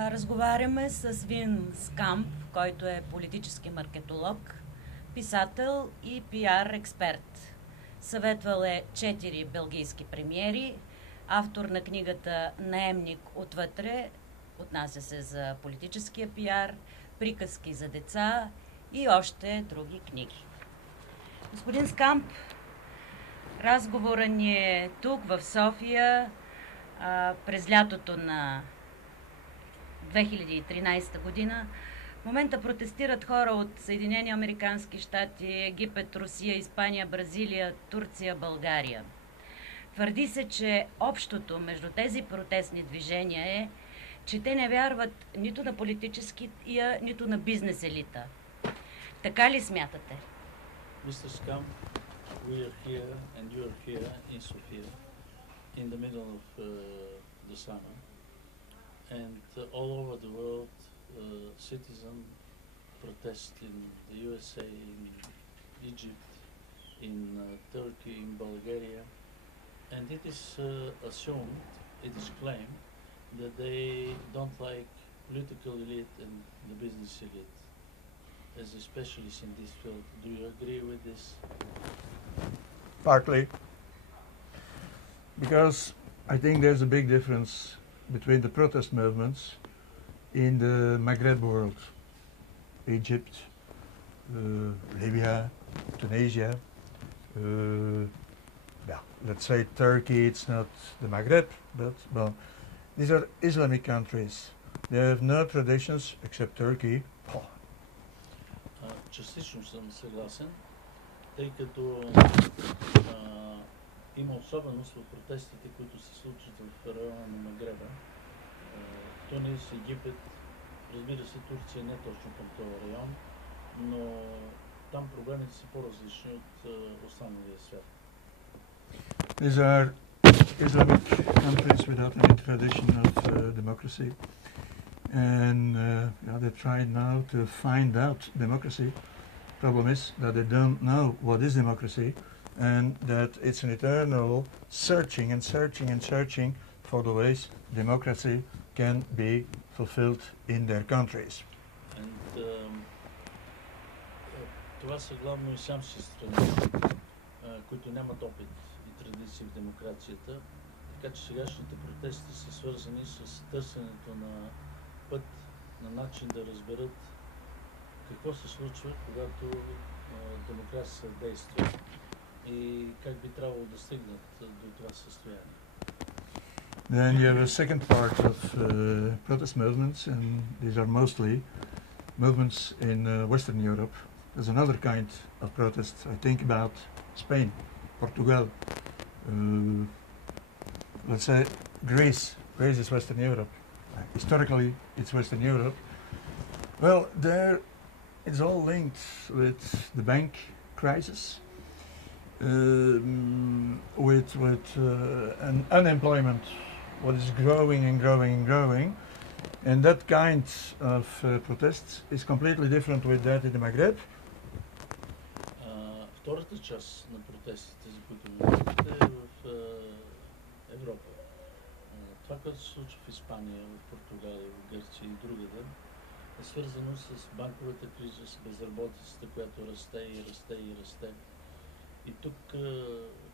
Разговаряме с Вим Скамп, който е политически маркетолог, писател и пиар експерт. Съветвал е 4 белгийски премиери, автор на книгата "Наемник отвътре", отнася се за политическия пиар, "Приказки за деца" и още други книги. Господин Скамп, разговорът ни е тук в София през лятото на 2013 година. В момента протестират хора от Съединени американски щати, Египет, Русия, Испания, Бразилия, Турция, България. Твърди се, че общото между тези протестни движения е, че те не вярват нито на политическия, нито на бизнес елита. Така ли смятате? Mr. Scamp, we are here and you are here in Sofia in the middle of the summer. And all over the world, citizens protest in the USA, in Egypt, in Turkey, in Bulgaria, and it is assumed, it is claimed, that they don't like political elite and the business elite, as a specialist in this field. Do you agree with this? Partly, because I think there's a big difference between the protest movements in the Maghreb world, Egypt, Libya, Tunisia, let's say Turkey. It's not the Maghreb, but well, these are Islamic countries. They have no traditions except Turkey. Частично съм съгласен, тъй като има особеност в протестите, които се случват в района на Магреба. Тунис, Египет, разбира се, Турция не точно към този район, но там проблемите са по-различни от останалия свят. These are Islamic countries without any tradition of democracy, and they try now to find out democracy. Problem is that they don't know what is democracy, and that it's an eternal searching and searching and searching for the ways democracy can be fulfilled in their countries. And това са главно ислямски страни, които нямат опит и традиции в демокрацията, така че сегашните протести са свързани с търсенето на път, на начин да разберат какво се случва, когато демокрацията действа и как би трябвало да стигнат до това състояние. Then you have a second part of protest movements, and these are mostly movements in Western Europe. There's another kind of protest. I think about Spain, Portugal, let's say Greece. Greece is Western Europe. Historically, it's Western Europe. Well, there it's all linked with the bank crisis, with an unemployment, what is growing and growing and growing, and that kind of protest is completely different with that in the Maghreb. Втората част на протестите, за които говорите, е в Европа. Това, което се случва в Испания, в Португалия, в Гърция и другаде, е свързано с банковата криза, с безработицата, която расте и расте и расте. И тук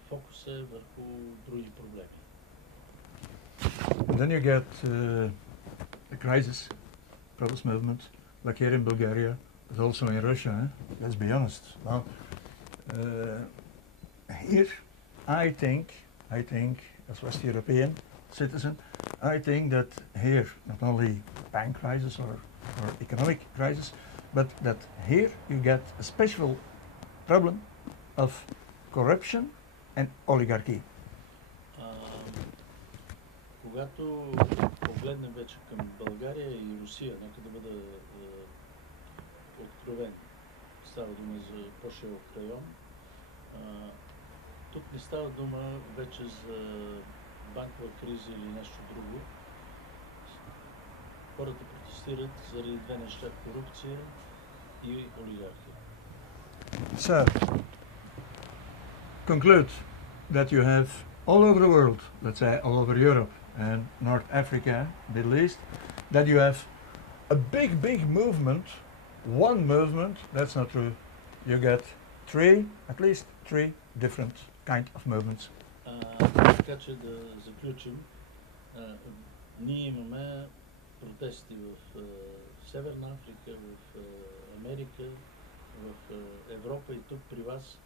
фокусът е върху други проблеми. Then you get a crisis, protest movement, like here in Bulgaria, but also in Russia. Let's be honest. Well, here, I think, as West European citizen, I think that here not only bank crisis or economic crisis, but that here you get a special problem of corruption and oligarchy. Когато погледнем вече към България и Русия, нека да бъда откровен, става дума за по-широк район, тук не става дума вече за банкова криза или нещо друго. Хората протестират заради две неща – корупция и олигархия. So, conclude that you have all over the world, let's say all over Europe and North Africa, Middle East, that you have a big movement, one movement. That's not true. You get at least three different kind of movements. Така че да заключим, ние имаме протести в Северна Африка, в Америка, в Европа и тук при вас.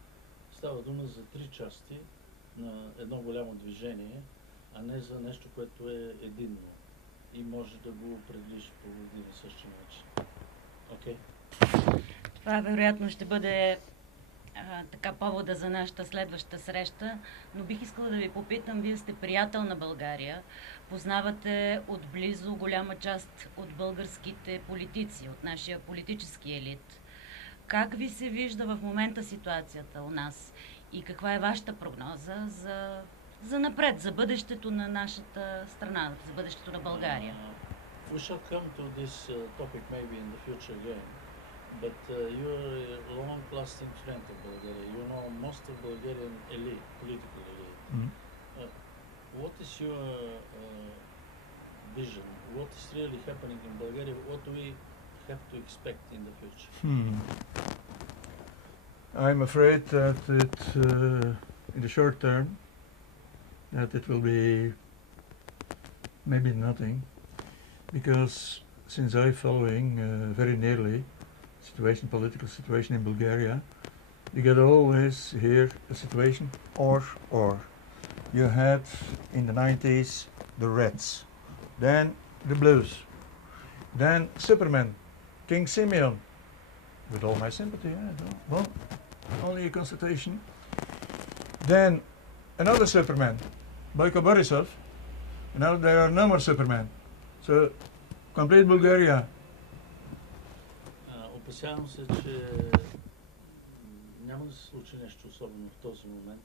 Става дума за три части на едно голямо движение, а не за нещо, което е единно и може да го определиш по един и същи начин. Окей? Това вероятно ще бъде така повода за нашата следваща среща, но бих искала да ви попитам, вие сте приятел на България, познавате отблизо голяма част от българските политици, от нашия политически елит. Как ви се вижда в момента ситуацията у нас и каква е вашата прогноза за напред, за бъдещето на нашата страна, за бъдещето на България? We shall come to this topic maybe in the future again, but you are a long-lasting friend of Bulgaria. You know most of Bulgarian elite, political elite. What is your vision? What is really happening in Bulgaria? What do we have to expect in the future? I'm afraid that in the short term, that it will be maybe nothing, because since I'm following very nearly political situation in Bulgaria, you get always here a situation or. You had in the 90s the Reds, then the Blues, then Superman, King Simeon, with all my sympathy, well, only a constatation. Then another Superman, Boyko Borisov. Now there are no more Superman. So, complete Bulgaria. Опасявам се, че няма да се случи нещо особено в този момент,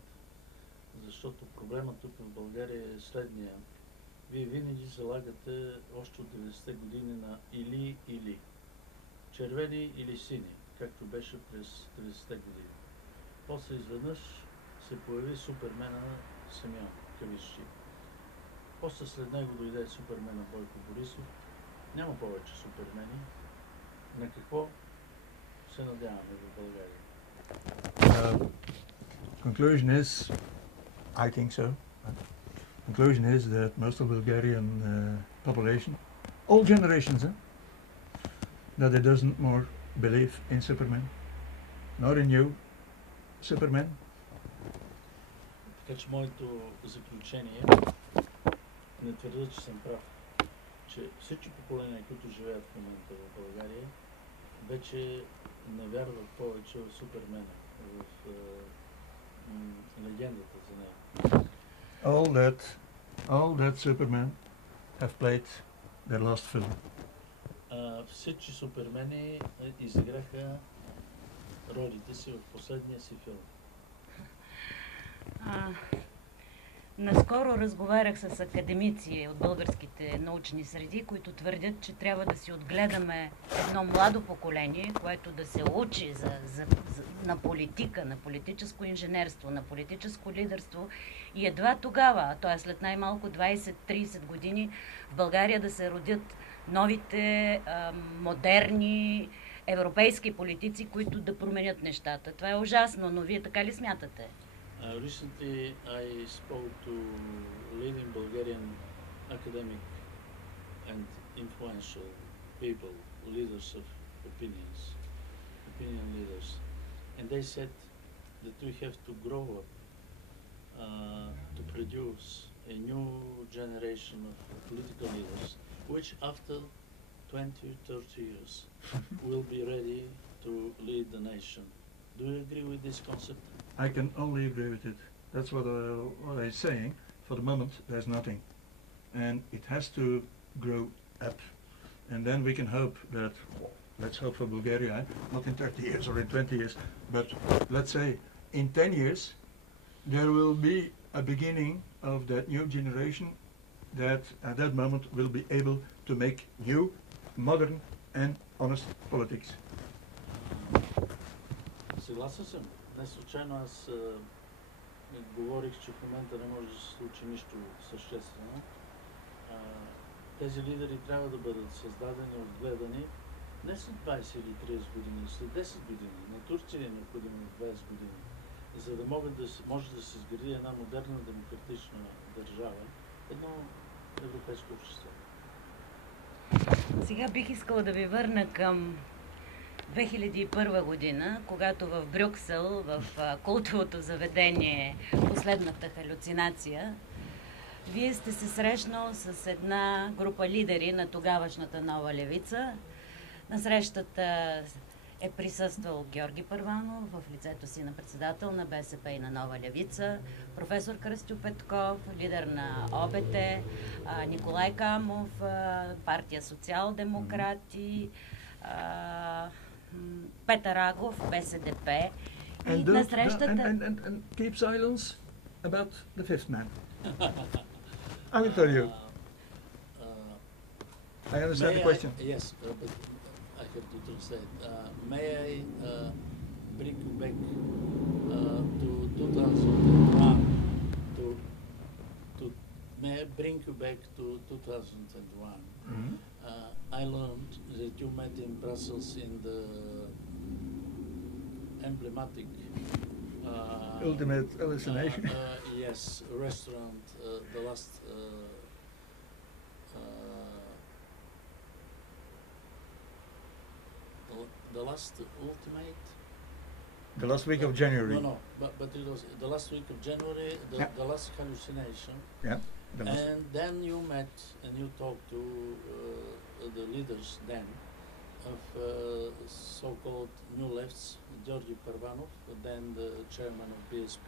защото проблемът тук в България е следния. Вие винаги залагате още от 90-те години на или. Червени или сини, както беше през 90-те години. После изведнъж се появи супермена Симеон, кавички. После след него дойде супермена Бойко Борисов. Няма повече супермени. На какво се надяваме в България? Conclusion is, I think so. Conclusion is that most of Bulgarian population, all generations, that it doesn't more believe in Superman, nor in you, Superman. Така че моето заключение, не твърда, че съм прав, че всички поколения, които живеят в момента в България, вече не вярват повече в Супермена, в легендата за него. All that Supermen have played their last film. Всички супермени изиграха ролите си в последния си филм. Наскоро разговарях с академици от българските научни среди, които твърдят, че трябва да си отгледаме едно младо поколение, което да се учи на политика, на политическо инженерство, на политическо лидерство и едва тогава, т.е. след най-малко 20-30 години, в България да се родят новите, модерни европейски политици, които да променят нещата. Това е ужасно, но вие така ли смятате? Recently, I spoke to leading Bulgarian academic and influential people, leaders of opinion leaders, and they said that we have to grow up to produce a new generation of political leaders, which after 20-30 years will be ready to lead the nation. Do you agree with this concept? I can only agree with it. That's what I'm saying. For the moment, there's nothing. And it has to grow up. And then we can hope that, let's hope for Bulgaria, not in 30 years or in 20 years, but let's say in 10 years, there will be a beginning of that new generation that at that moment will be able to make new, modern and honest politics. Съгласен съм. Не случайно аз говорих, че в момента не може да се случи нищо съществено. тези лидери трябва да бъдат създадени, отгледани не след 20 или 30 години, след 10 години. На Турция е необходимо 20 години, за да може да се изгради една модерна демократична държава, едно европейско общество. Сега бих искала да ви върна към 2001 година, когато в Брюксел, в култовото заведение Последната халюцинация, вие сте се срещнал с една група лидери на тогавашната нова левица. На срещата е присъствал Георги Първанов в лицето си на председател на БСП и на Нова левица, професор Кръстьо Петков, лидер на ОБТ, Николай Камов, партия Социал-демократи, Петър Агов, БСДП. И на срещата... And keep silence about the fifth man. I will tell you. I understand the question. Yes, but I have to translate. May I bring you back to 2001? May I bring you back to 2001? Mm-hmm. I learned that you met in Brussels in the emblematic Ultimate hallucination. Yes, restaurant, the last ultimate. The last week of January. No, but it was the last week of January, the last hallucination. Yeah. And then you met and you talked to the leaders then of so-called New Lefts, Георги Първанов, then the chairman of BSP,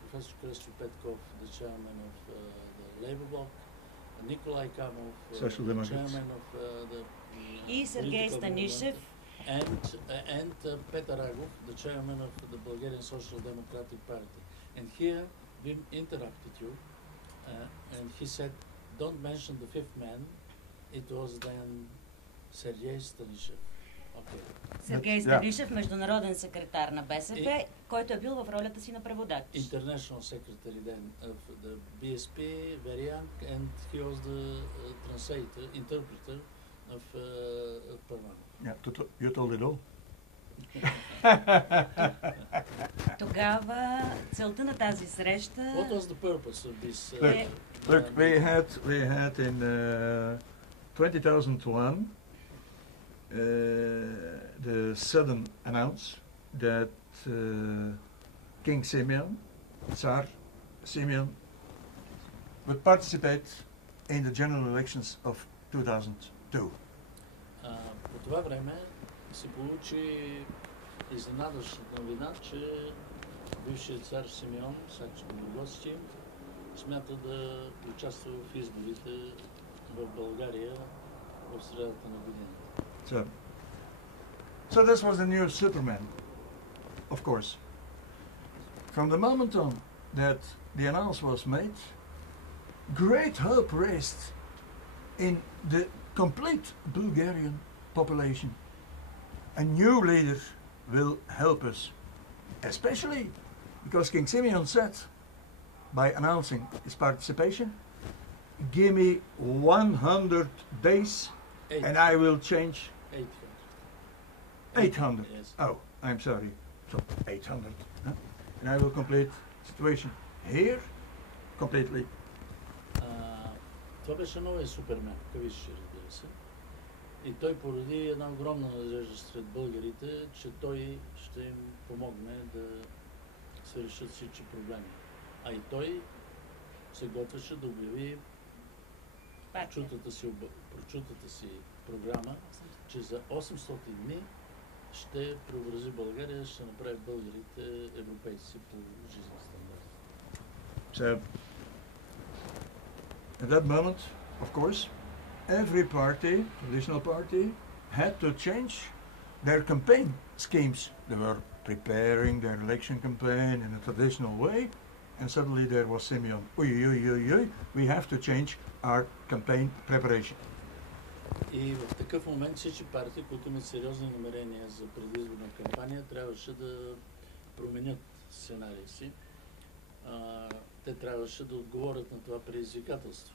Professor Кръстьо Петков, the chairman of the Labour Bloc, Николай Камов, Social Democrats, chairman of the и Сергей Станишев, and Petar Agov, the chairman of the Bulgarian Social Democratic Party. And here Wim interrupted you, and he said, "Don't mention the fifth man." It was then Sergei Станишев. Okay. Сергей Станишев, международен секретар на БСП, който е бил в ролята си на преводач. International secretary then of the BSP, very young, and he was the interpreter of Първанов. Yeah, you told it all. Тогава целта на тази среща... What was the purpose of this? Look, we had in 2001 the Sudden announced that King Simeon, Tsar Simeon, would participate in the general elections of 2002. По това време се получи изненадващата новина, че бившият цар Симеон, Сакско-Бургоцки, смята да участва в изборите в България в средата на годината. So this was the new Superman, of course. From the moment on that the announcement was made, great hope raised in the complete Bulgarian population. A new leader will help us, especially because King Simeon said, by announcing his participation, give me 100 days and I will change 800. Yes. Oh, I'm sorry. So 800. Huh? And I will complete situation here completely. Това беше новия Супермен, кавичи, разбира се. И той породи една огромна надежда сред българите, че той ще им помогне да се решат всички проблеми. А и той се готвеше да обяви прочутата си програма, че за 800 дни ще преобрази България, ще направи българите европейци по жизнен стандарт. So, at that moment, of course, every party, traditional party, had to change their campaign schemes. They were preparing their election campaign in a traditional way, and suddenly there was Simeon. We have to change our campaign preparation. И в такъв момент всички партии, които имат сериозни намерения за предизборна кампания, трябваше да променят сценария си. Те трябваше да отговорят на това предизвикателство.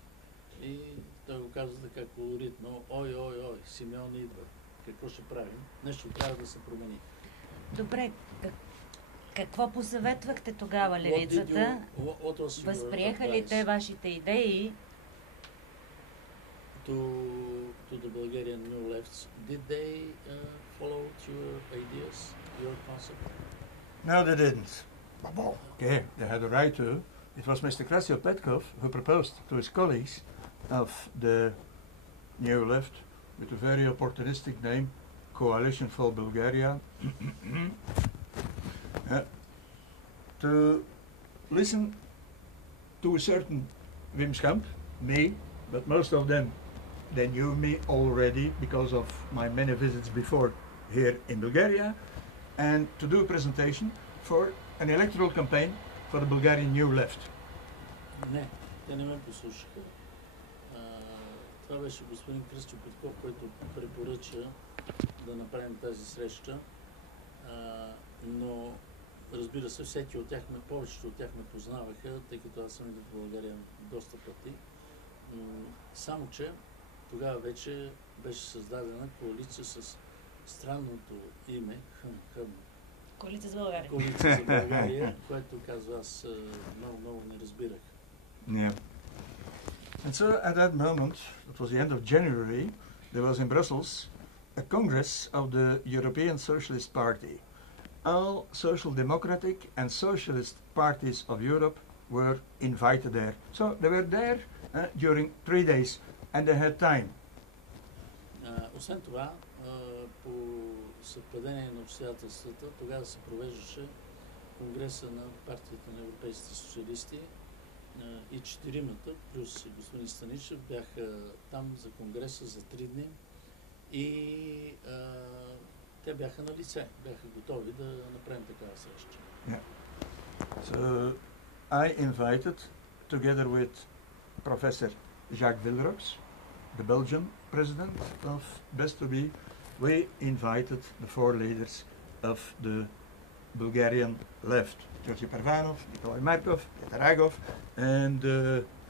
И той го казва така колоритно: ой, Симеон идва. Какво ще правим? Нещо трябва да се промени. Добре, какво посъветвахте тогава левицата? Възприеха ли те вашите идеи? To the Bulgarian New Lefts, did they follow your ideas, your concept? No, they didn't. Okay, they had a right to. It was Mr. Krøstьo Petkov who proposed to his colleagues of the New Left with a very opportunistic name, Coalition for Bulgaria, to listen to a certain Wim Skamp, me, but most of them, they knew me already because of my many visits before here in Bulgaria, and to do a presentation for an electoral campaign for the Bulgarian New Left. Не, те не ме послушаха. Това беше господин Кръстьо Петков, който препоръча да направим тази среща, но разбира се, всеки от тях, повечето от тях ме познаваха, тъй като аз съм идвал в България доста пъти. Само че тогава вече беше създадена коалиция с странното име Коалиция за България. Коалиция за България, което казва аз много не разбирах. Yeah. And so at that moment, it was the end of January, there was in Brussels a congress of the European Socialist Party. All social democratic and socialist parties of Europe were invited there. So they were there during 3 days and they had time. Освен това, по съвпадение на обстоятелствата, тогава се провеждаше конгреса на партията на европейските социалисти и 4-мата, плюс господин Станишев, бяха там за конгреса за 3 дни и те бяха на лице, бяха готови да направим такава среща. Yeah. So I invited, together with Professor Jacques Wilrox, the Belgian president of BESTOB, we invited the 4 leaders of the Bulgarian left. Кръстьо Петков, Nikolai Markov, Neda Ragov, and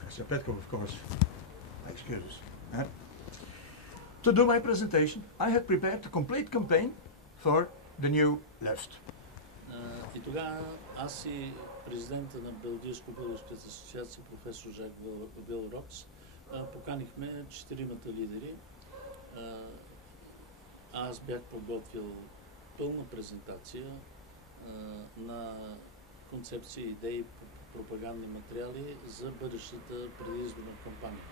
Кръстьо Петков, of course. Excuses. To do my presentation, I had prepared a complete campaign for the new left. И тогава аз и президента на Белгийско-българската асоциация, професор Жак Вилрокс, поканихме 4-мата лидери. Аз бях подготвил пълна презентация на концепции, идеи, пропагандни материали за бъдещата предизборна кампания.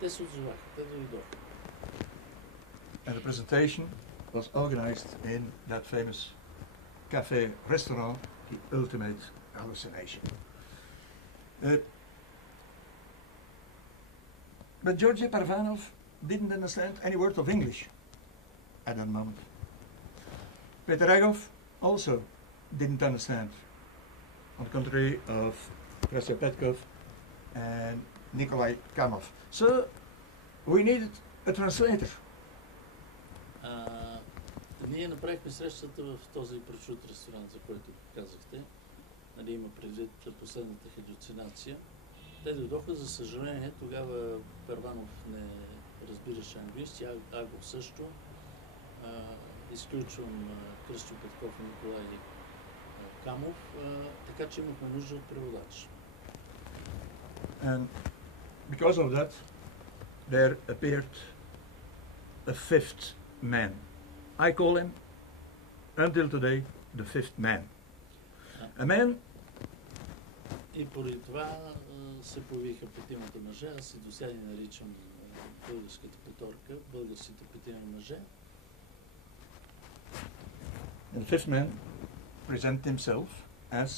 Те се отзоваха, те дойдоха. And the presentation was organized in that famous cafe restaurant, The Ultimate Hallucination. But Georgi Parvanov didn't understand any word of English at that moment. Peter Ragov also didn't understand, on the contrary of Krøstьo Petkov and Nikolai Kamov. So we needed a translator. Ние направихме срещата в този прочут ресторант, за който казахте. Нали, има предвид последната халюцинация. Те дойдоха, за съжаление, тогава Първанов не разбираше английски, Агов също. Изключвам Кръстьо Петков и Николай Камов, така че имахме нужда от преводач. And because of that, there appeared a 5th man. I call him, until today, the 5th man. A man. И поради това се появиха 5-мата мъже. Аз и досега наричам българската петорка, българските 5 мъже. And the 5th man presented himself as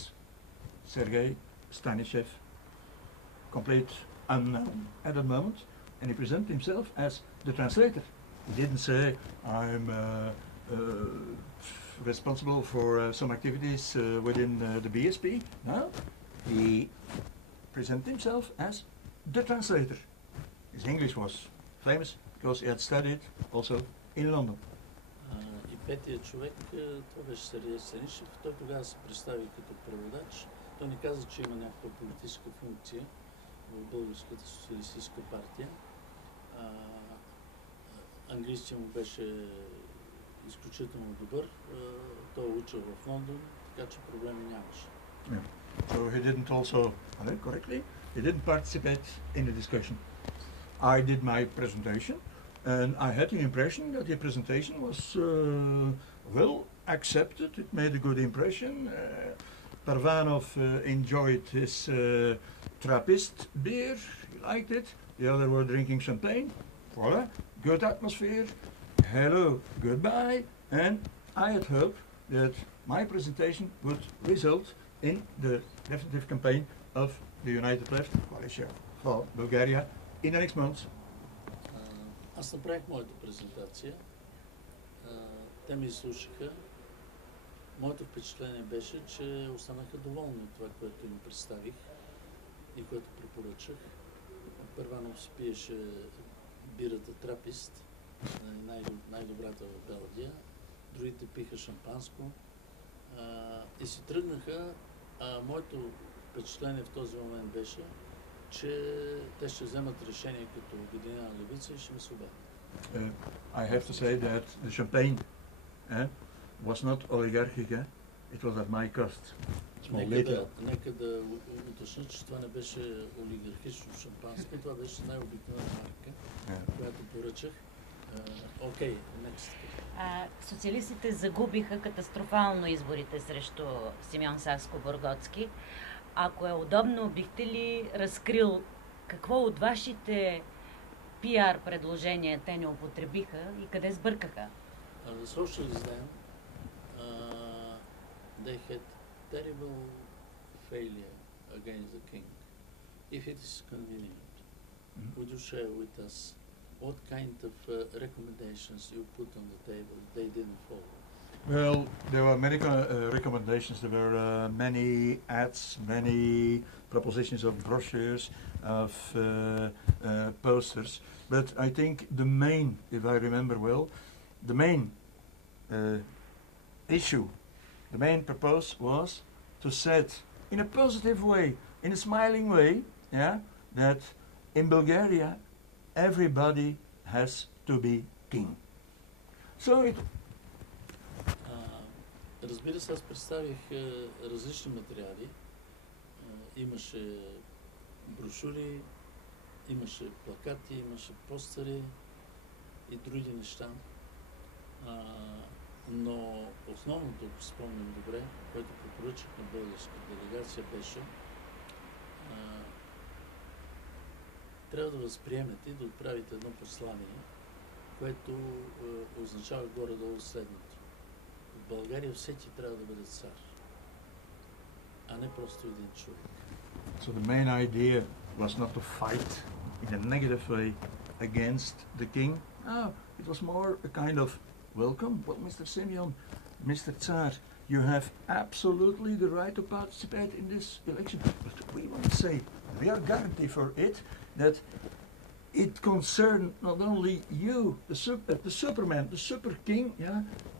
Sergei Stanishev, complete unknown at that moment, and he presented himself as the translator. He didn't say, I'm responsible for some activities within the BSP. No, he presented himself as the translator. His English was famous because he had studied also in London. И петия човек, това беше Сергей Станишев. Той тогава се представи като преводач. Той ни каза, че има някаква политическа функция в Българската социалистическа партия. Английски му беше изключително добър. Той учил в Лондон, така че проблеми нямаше. Yeah. So he didn't also, correctly, he didn't participate in the discussion. I did my presentation, and I had the impression that the presentation was well accepted. It made a good impression. Parvanov enjoyed his Trappist beer. He liked it. The other were drinking champagne. Voila, good atmosphere. Hello, goodbye. And I had hoped that my presentation would result in the definitive campaign of the United Left Coalition for Bulgaria in the next months. Аз направих моята презентация. Те ми изслушаха. Моето впечатление беше, че останаха доволни от това, което им представих и което препоръчах. Първанов си пиеше бирата Трапист, най-добрата в Белгия. Другите пиха шампанско и си тръгнаха. Моето впечатление в този момент беше, че те ще вземат решение като Обединена левица и ще ме се обеднат. I have to say that the champagne was not oligarchic, it was at my cost. Нека да уточня, че това не беше олигархично шампанско, това беше най-обикновена марка, която поръчах. Окей, next. Социалистите загубиха катастрофално изборите срещу Симеон Сакскобургготски. Ако е удобно, бихте ли разкрил какво от вашите пиар предложения те не употребиха и къде сбъркаха? The socialists then, they had terrible failure against the king. If it is convenient, would you share with us what kind of recommendations you put on the table they didn't follow? Well, there were many recommendations. There were many ads, many propositions of brochures, of posters. But I think the main, if I remember well, the main issue, the main purpose was to set in a positive way, in a smiling way, that in Bulgaria everybody has to be king. So it. Разбира се, аз представих различни материали. Имаше брошури, имаше плакати, имаше постери и други неща. Но основното, ако спомням добре, което препоръчах на българска делегация, беше трябва да възприемете и да отправите едно послание, което означава горе-долу следното. В България всеки трябва да бъде цар, а не просто един човек. So the main idea was not to fight in a negative way against the king. No, it was more a kind of welcome. Well, Mr. Simeon, Mr. Tsar, you have absolutely the right to participate in this election. But we want to say, we are guaranteed for it, that it concerns not only you, the Superman, the Super King,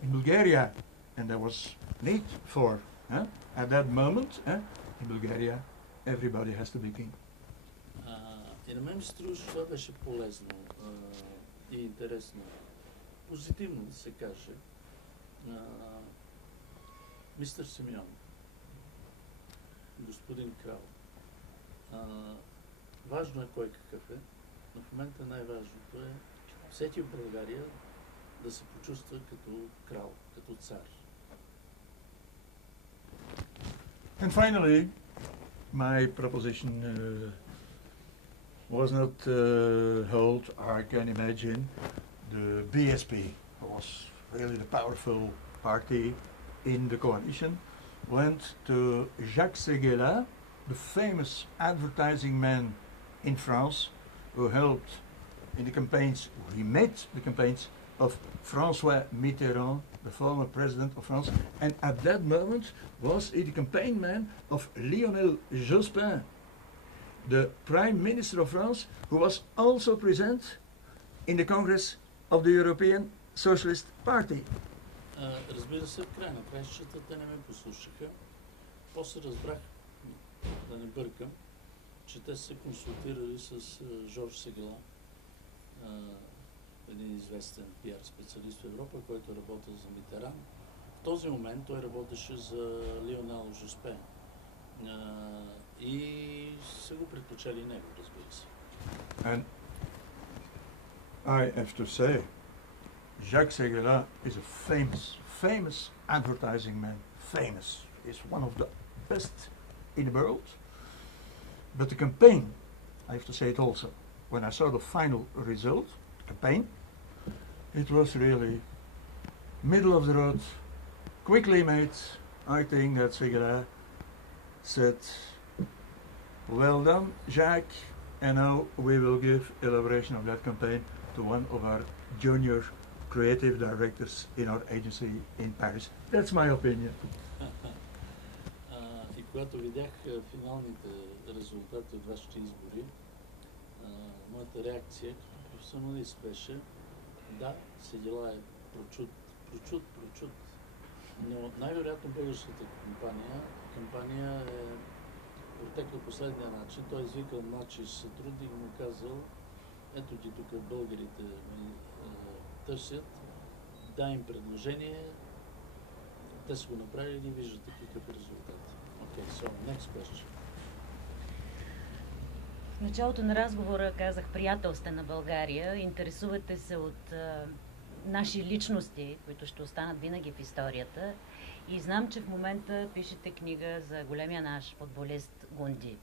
in Bulgaria. And there was need for, at that moment, in Bulgaria, everybody has to be king. И на мен ми се струва, че това беше полезно и интересно. Позитивно да се каже. Мистер Симеон, господин крал, важно е кой какъв е, но в момента най-важното е всеки в България да се почувства като крал, като цар. And finally, my proposition was not held, I can imagine, the BSP was really the powerful party in the coalition, went to Jacques Séguéla, the famous advertising man in France, who helped in the campaigns, he made the campaigns of François Mitterrand, the former president of France, and at that moment was he the campaign man of Lionel Jospin, the Prime Minister of France, who was also present in the Congress of the European Socialist Party. Разбира се, в край на краищата те не ме послушаха. После разбрах, да не бъркам, че те се консултирали с Жорж Сегела, един известен пиар специалист в Европа, който е работил за Митеран. В този момент той работеше за Лионел Жуспе. И са го предпочели него, разбира се. And I have to say, Jacques Seguela is a famous advertising man. Famous. He's one of the best in the world. But the campaign, I have to say it also, when I saw the final result, campaign, it was really middle of the road, quickly made. I think that Seguela said, well done, Jacques, and now we will give elaboration of that campaign to one of our junior creative directors in our agency in Paris. That's my opinion. И когато видях финалните резултати от вашите избори, моята реакция като професионалист беше, да, Seguela е прочут, но най-вероятно българската кампания е протекла последния начин. Той е извикал младши сътрудник и му казал, ето ти тук българите ме търсят, дай им предложение, те са го направили и виждате какъв е резултат. Okay, so next question. В началото на разговора казах, приятел сте на България, интересувате се от наши личности, които ще останат винаги в историята. И знам, че в момента пишете книга за големия наш футболист Гунди.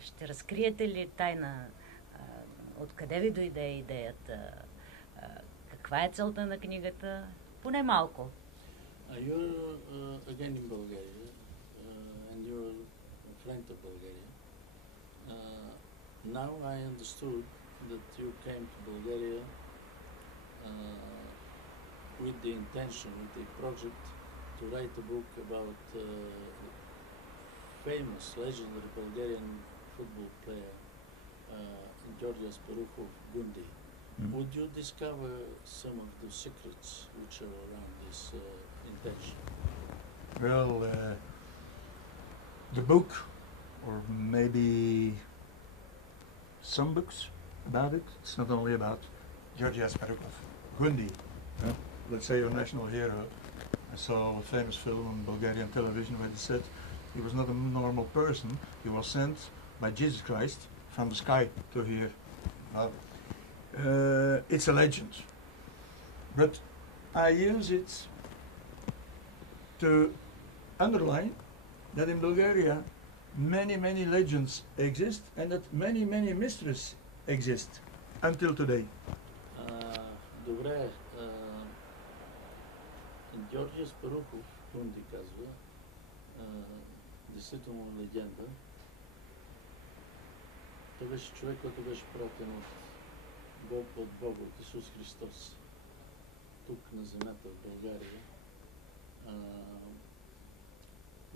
Ще разкриете ли тайна? Откъде ви дойде идеята? Каква е целта на книгата? Поне малко. You're again in Bulgaria, and you're a friend of Bulgaria. Now I understood that you came to Bulgaria with the intention, with the project to write a book about famous, legendary Bulgarian football player, Georgios Peruchov Gundi. Would you discover some of the secrets which are around this intention? Well, the book, or maybe some books about it, it's not only about Georgios Peruchov Gundi, let's say your national hero. I saw a famous film on Bulgarian television where they said he was not a normal person, he was sent by Jesus Christ from the sky to here. It's a legend, but I use it to underline that in Bulgaria many legends exist and that many mysteries exist until today. Добре, Георгиос Перухов, Гунди казва, действително легенда. Той беше човек, който беше пратен от Бога, от Исус Христос, тук на земята в България.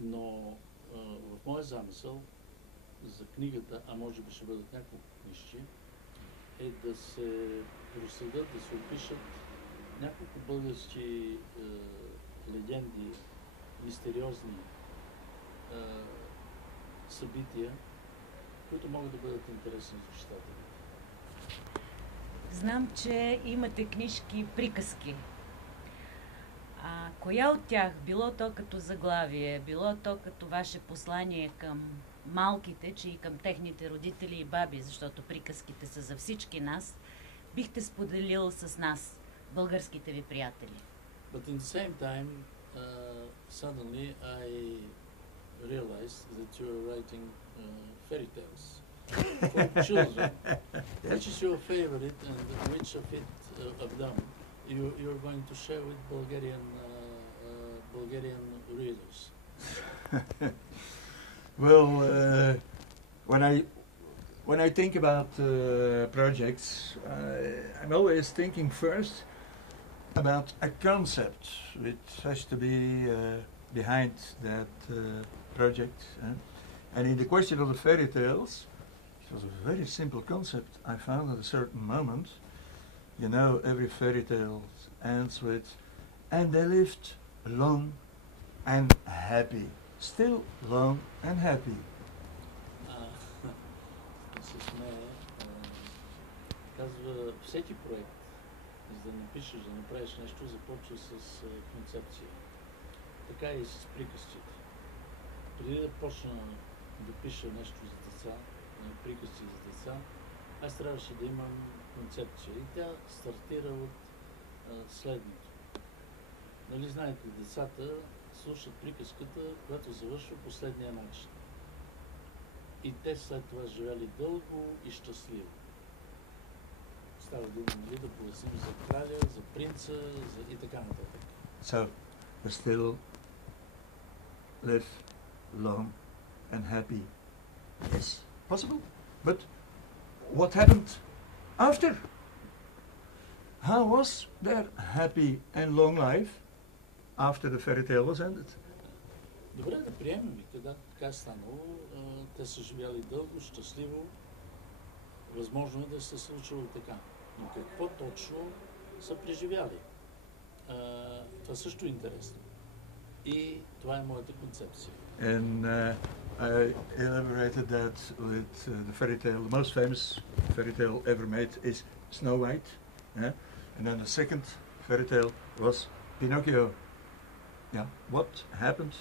Но в моя замисъл за книгата, а може би ще бъдат няколко книжки, е да се проследят, да се опишат няколко български легенди, мистериозни събития, които могат да бъдат интересни за читателите. Знам, че имате книжки приказки. Коя от тях, било то като заглавие, било то като ваше послание към малките, че и към техните родители и баби, защото приказките са за всички нас, бихте споделил с нас, българските ви приятели? But in the same time, suddenly I realized that you are writing fairy tales for children. Which is your favorite and which of them you're going to share with Bulgarian readers? Well, when I think about projects, I'm always thinking first about a concept which has to be behind that project. And in the question of the fairy tales, it was a very simple concept I found at a certain moment. You know, every fairy tale ends with, and they lived long and happy. Still long and happy. С нея казва, всеки проект, за да напишеш, да направиш нещо, започва с концепция. Така и с приказките. Преди да почна да пиша нещо за деца, приказки за деца, аз трябваше да имам концепция. И тя стартира от следното. Нали знаете, децата слушат приказката, която завършва последния начин. И те след това живели дълго и щастливо. Става дума, нали, да поясним за краля, за принца и така нататък. So, we still live long and happy. Yes, possible. But what happened after? How was their happy and long life after the fairy tale was ended? Добре, да приемем и така е станало. Те са живяли дълго, щастливо. Възможно е да се случило така. Но какво точно са преживяли? Това също е интересно. И това е моята концепция. And I elaborated that with the fairy tale. The most famous fairy tale ever made is Snow White. And then the second fairy tale was Pinocchio. Yeah, what happened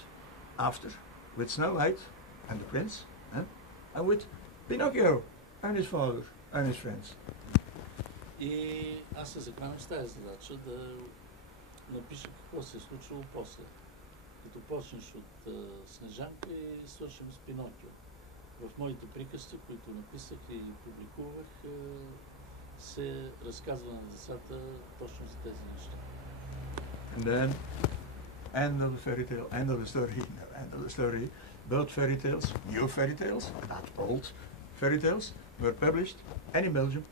after with Snow White and the prince, and with Pinocchio and his father and his friends. И аз се захванах с тази задача да напиша какво се е случило после. Като почнеш от Снежанка и свършим с Пиноккио. В моите приказки, които написах и публикувах, се разказва на децата точно за тези неща. And then, end of the fairy tale, end of the story, no, end of the story. Both fairy tales, new fairy tales, not old fairy tales, were published and in Belgium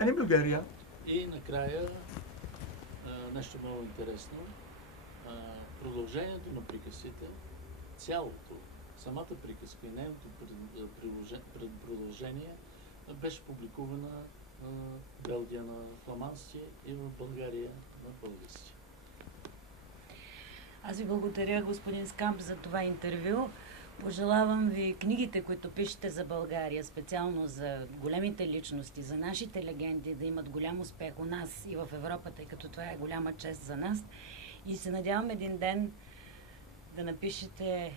and in Bulgaria. И накрая нещо много интересно. Продължението на приказките, цялото, самата приказка и нейното продължение беше публикувана в Белгия на фламандски и в България на български. Аз ви благодаря, господин Скамп, за това интервю. Пожелавам ви книгите, които пишете за България, специално за големите личности, за нашите легенди, да имат голям успех у нас и в Европа, тъй като това е голяма чест за нас. И се надявам един ден да напишете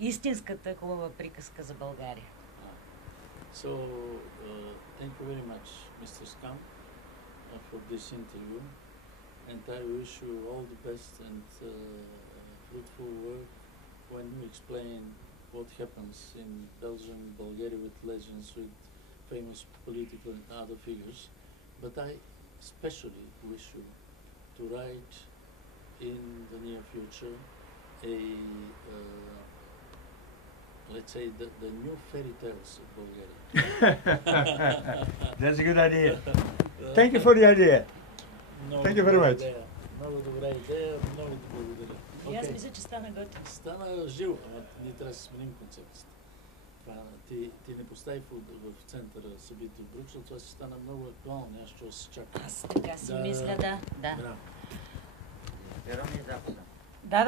истинската хубава приказка за България. So, thank you very much, Mr. Scamp, for this interview. And I wish you all the best and fruitful work when you explain what happens in Belgium, Bulgaria with legends, with famous political and other figures. But I especially wish you to write in the near future let's say the new fairy tales of Bulgaria. That's a good idea. Thank you for the idea. Thank you very much. Много добра идея, много ти благодаря. И аз мисля, че стана готово. Стана живо, ама ние трябва да сменим концепцията. Ти не постави в центъра събитие в Брюксел, това си стана много актуално, няма що да се чака. Аз така си мисля, да. Браво. Да,